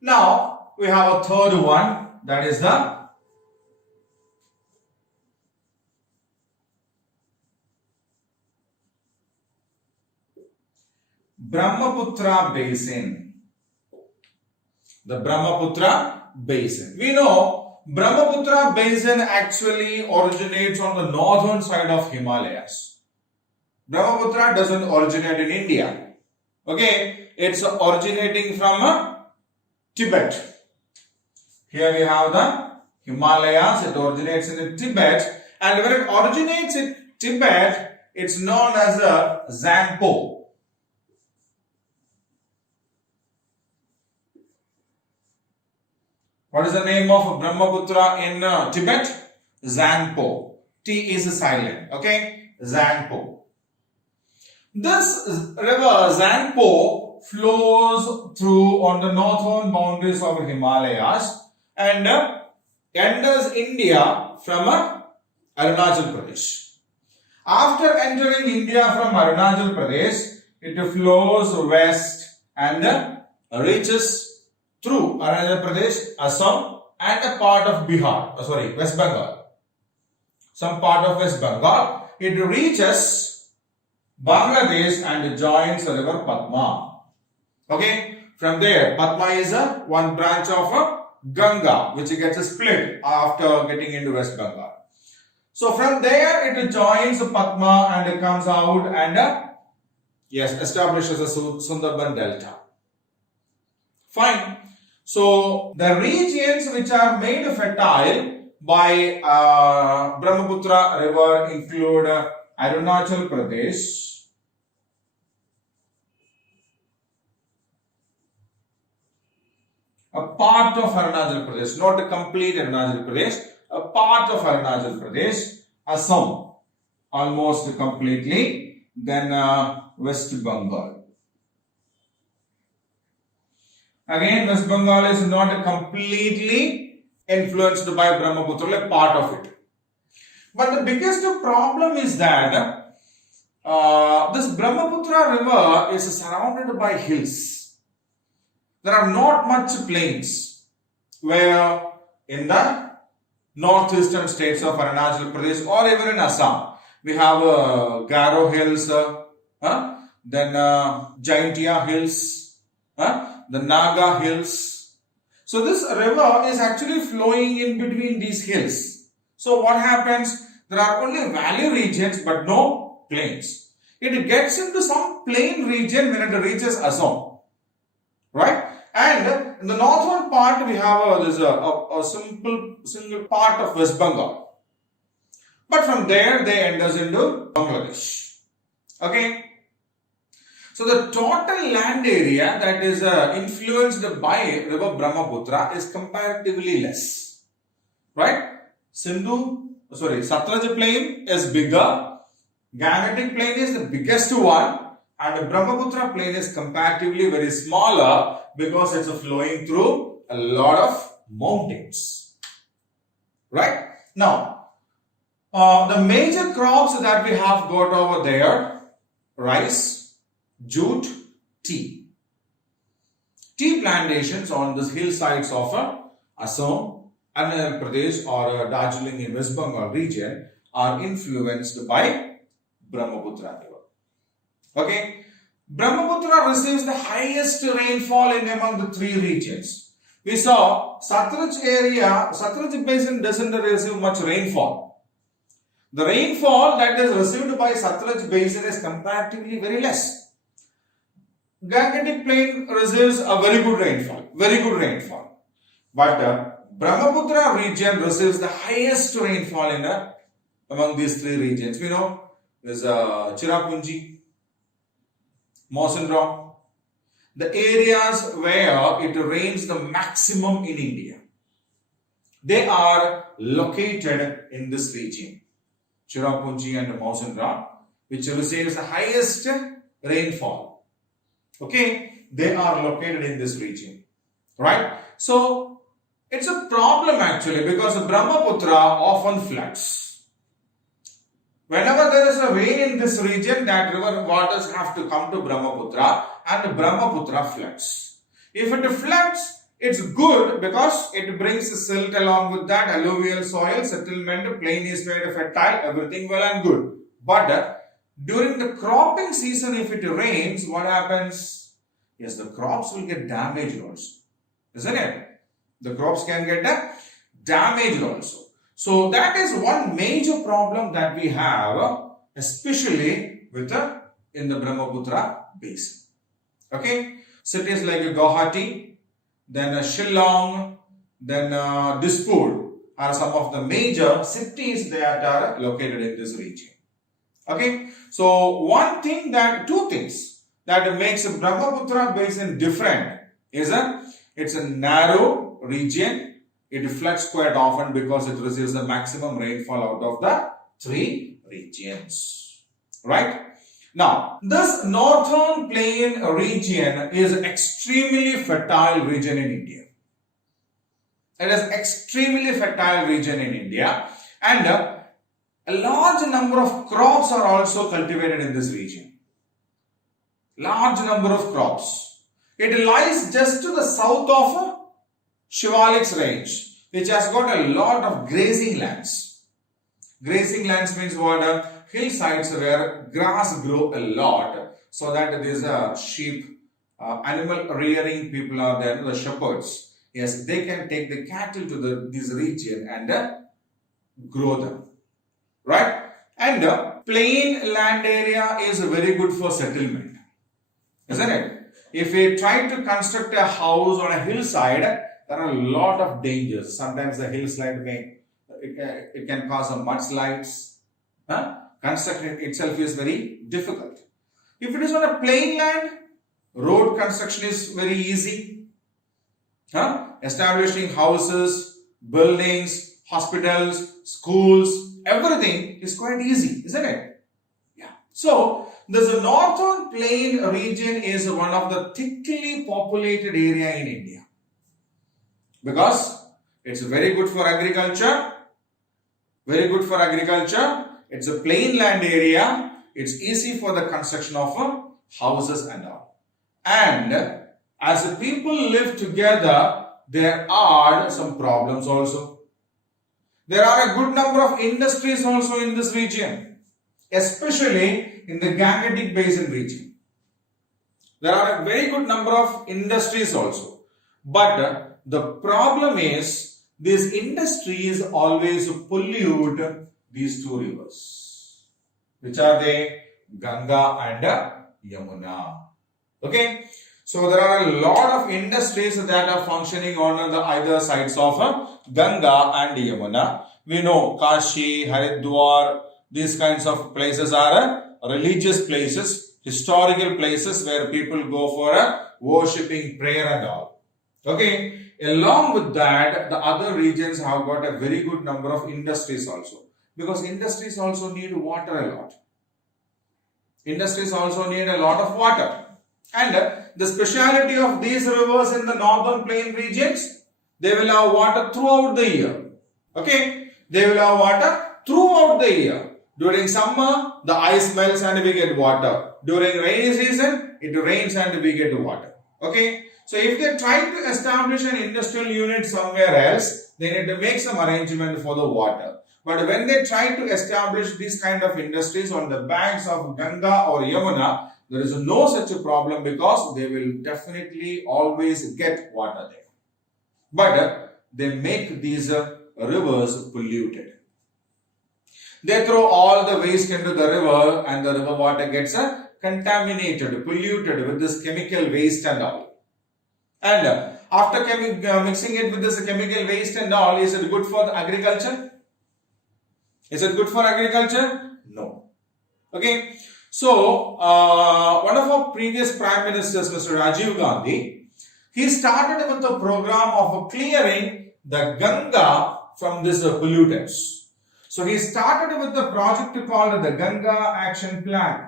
Now we have a third one, that is the Brahmaputra Basin. The Brahmaputra Basin. We know Brahmaputra Basin actually originates on the northern side of Himalayas. Brahmaputra doesn't originate in India. Okay, it's originating from Tibet. Here we have the Himalayas. It originates in Tibet, and when it originates in Tibet, it's known as a Zangpo. What is the name of Brahmaputra in Tibet? Zangpo. T is silent. Okay, Zangpo. This river Zangpo flows through on the northern boundaries of Himalayas and enters India from Arunachal Pradesh. After entering India from Arunachal Pradesh, it flows west and reaches through Arunachal Pradesh, Assam and a part of West Bengal. Some part of West Bengal. It reaches Bangladesh and joins the river Padma. Okay, from there, Padma is one branch of Ganga, which gets split after getting into West Bengal. So from there, it joins Padma and it comes out and establishes a Sundarban Delta. Fine. So the regions which are made fertile by Brahmaputra river include Arunachal Pradesh, a part of Arunachal Pradesh, not a complete Arunachal Pradesh, a part of Arunachal Pradesh, Assam, almost completely, then West Bengal. Again, West Bengal is not completely influenced by Brahmaputra, a part of it. But the biggest problem is that this Brahmaputra river is surrounded by hills. There are not much plains, where in the northeastern states of Arunachal Pradesh or even in Assam, we have Garo Hills, then Jaintia Hills, the Naga Hills. So this river is actually flowing in between these hills. So what happens? There are only valley regions but no plains. It gets into some plain region when it reaches Assam, right? And in the northern part we have a single part of West Bengal. But from there they enters into Bangladesh. Okay. So the total land area that is influenced by river Brahmaputra is comparatively less, right? Satluj plain is bigger, Gangetic plain is the biggest one, and the Brahmaputra plain is comparatively very smaller because it's flowing through a lot of mountains, right? Now, the major crops that we have got over there: rice, jute, tea. Tea plantations on the hillsides of Assam, Arunachal Pradesh or Darjeeling in West Bengal region are influenced by Brahmaputra river. Okay, Brahmaputra receives the highest rainfall in among the three regions. We saw Satluj basin doesn't receive much rainfall. The rainfall that is received by Satluj basin is comparatively very less. Gangetic plain receives a very good rainfall. But Brahmaputra region receives the highest rainfall in among these three regions. We know there's Cherrapunji, Mawsynram, the areas where it rains the maximum in India. They are located in this region, Cherrapunji and Mawsynram, which receives the highest rainfall. Okay, they are located in this region, right? So it's a problem actually because Brahmaputra often floods. Whenever there is a rain in this region, that river waters have to come to Brahmaputra and Brahmaputra floods. If it floods, It's good because it brings silt along with that, alluvial soil, settlement, plain is made fertile, everything well and good. But during the cropping season, if it rains, what happens? Yes, the crops will get damaged also. Isn't it? The crops can get damaged also. So that is one major problem that we have, especially with in the Brahmaputra basin. Okay, cities like Guwahati, then Shillong, then Dispur are some of the major cities that are located in this region. Okay, so two things that makes the Brahmaputra basin different is it's a narrow region. It floods quite often because it receives the maximum rainfall out of the three regions. Right? Now, this northern plain region is extremely fertile region in India. It is extremely fertile region in India, and a large number of crops are also cultivated in this region. Large number of crops. It lies just to the south of Shivalik's range, which has got a lot of grazing lands. Grazing lands means what? Hillsides where grass grow a lot, so that these sheep, animal rearing people are there, the shepherds. Yes, they can take the cattle to this region and grow them. Right? And plain land area is very good for settlement. Isn't it? If we try to construct a house on a hillside, there are a lot of dangers. Sometimes the hillside it can cause some mudslides. Construction itself is very difficult. If it is on a plain land, road construction is very easy. Establishing houses, buildings, hospitals, schools, everything is quite easy, isn't it? Yeah. So, this northern plain region is one of the thickly populated area in India. Because it's very good for agriculture. Very good for agriculture. It's a plain land area. It's easy for the construction of houses and all. And as the people live together, there are some problems also. There are a good number of industries also in this region, especially in the Gangetic Basin region. There are a very good number of industries also. But the problem is, these industries always pollute these two rivers. Which are they? Ganga and Yamuna. Okay. So there are a lot of industries that are functioning on the either sides of Ganga and Yamuna. We know Kashi, Haridwar, these kinds of places are religious places, historical places where people go for worshipping, prayer and all. Okay. Along with that, the other regions have got a very good number of industries also. Because industries also need water a lot. Industries also need a lot of water. And the speciality of these rivers in the northern plain regions, they will have water throughout the year. Okay? They will have water throughout the year. During summer, the ice melts and we get water. During rainy season, it rains and we get water. Okay? So if they try to establish an industrial unit somewhere else, they need to make some arrangement for the water. But when they try to establish these kind of industries on the banks of Ganga or Yamuna, there is no such a problem because they will definitely always get water there. But they make these rivers polluted. They throw all the waste into the river and the river water gets contaminated, polluted with this chemical waste and all. And after mixing it with this chemical waste and all, is it good for the agriculture? Is it good for agriculture? No. Okay. So, one of our previous Prime Ministers, Mr. Rajiv Gandhi, he started with a program of clearing the Ganga from these pollutants. So, he started with the project called the Ganga Action Plan.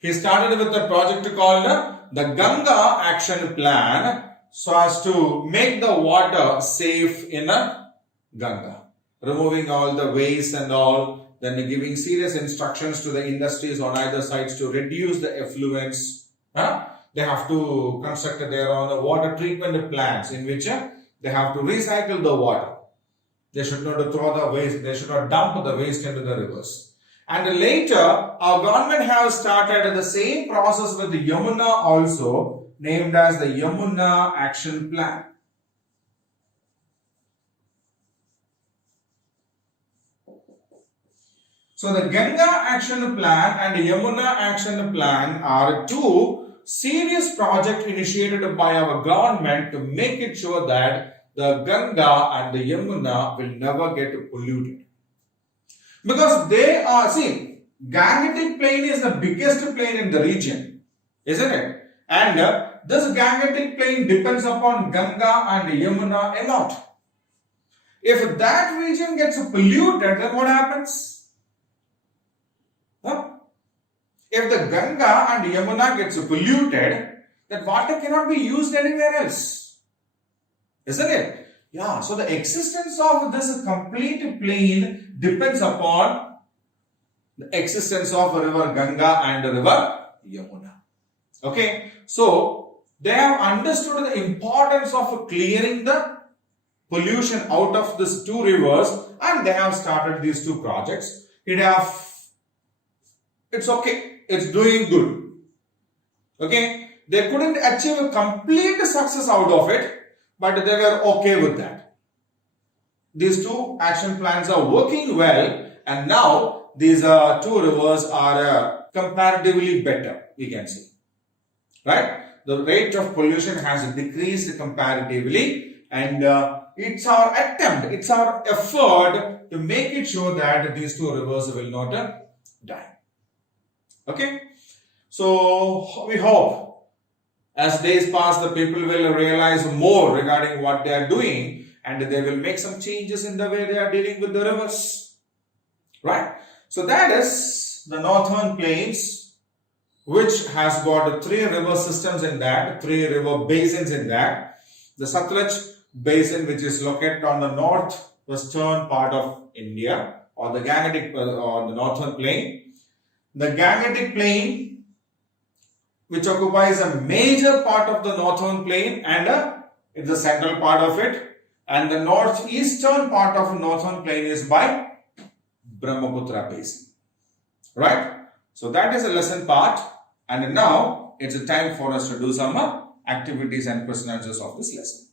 He started with a project called the Ganga Action Plan so as to make the water safe in Ganga. Removing all the waste and all, then giving serious instructions to the industries on either sides to reduce the effluents. They have to construct their own water treatment plants in which they have to recycle the water. They should not throw the waste, they should not dump the waste into the rivers. And later, our government has started the same process with the Yamuna also, named as the Yamuna Action Plan. So the Ganga Action Plan and Yamuna Action Plan are two serious projects initiated by our government to make it sure that the Ganga and the Yamuna will never get polluted. Because they are, see, Gangetic Plain is the biggest plain in the region, isn't it? And this Gangetic Plain depends upon Ganga and Yamuna a lot. If that region gets polluted, then what happens? If the Ganga and Yamuna gets polluted, that water cannot be used anywhere else. Isn't it? Yeah, so the existence of this complete plain depends upon the existence of river Ganga and river Yamuna. Okay, so they have understood the importance of clearing the pollution out of these two rivers, and they have started these two projects. It's okay, it's doing good. Okay, they couldn't achieve a complete success out of it, but they were okay with that. These two action plans are working well, and now these two rivers are comparatively better, we can say. Right? The rate of pollution has decreased comparatively, and it's our attempt, it's our effort to make it sure that these two rivers will not die. Okay? So, we hope as days pass, the people will realize more regarding what they are doing, and they will make some changes in the way they are dealing with the rivers. Right? So, that is the Northern Plains, which has got three river systems in that, three river basins in that. The Satluj Basin, which is located on the northwestern part of India, or the Gangetic, or the Northern Plain. The Gangetic Plain, which occupies a major part of the Northern Plain, and it's the central part of it, and the northeastern part of the Northern Plain is by Brahmaputra Basin. Right? So that is a lesson part, and now it's a time for us to do some activities and question answers of this lesson.